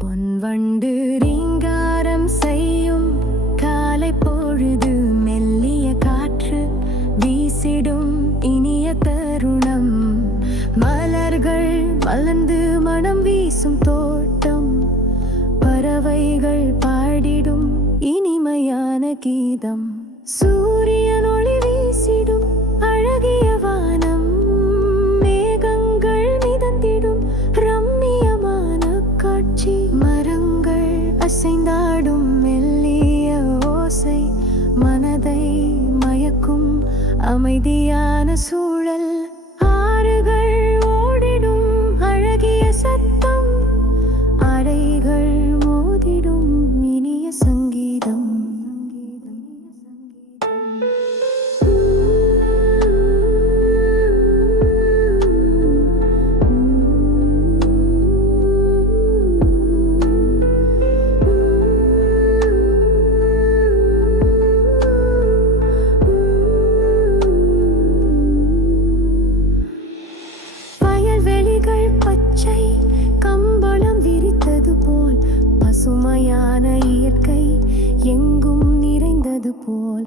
பொன்வண்டு ரீங்காரம் செய்யும் காலை பொழுது, மெல்லிய காற்று வீசிடும் இனிய தருணம். மலர்கள் மலர்ந்து மனம் வீசும் தோட்டம், பறவைகள் பாடிடும் இனிமையான கீதம். சூரியன் ஒளி வீசிடும் அழகிய வானம், மேகங்கள் மிதந்திடும் ரம்மியமான காட்சி. மரங்கள் அசைந்தாடும் மெல்லிய ஓசை, மனதை மயக்கும் அமைதியான சூழல். ஆறுகள் ஓடிடும் அழகிய சத்தம், அலைகள் மோதிடும் இனிய சங்கீதம். வயல்வெளிகள் பச்சை கம்பளம் விரித்தது போல், பசுமையான இயற்கை எங்கும் நிறைந்தது போல்.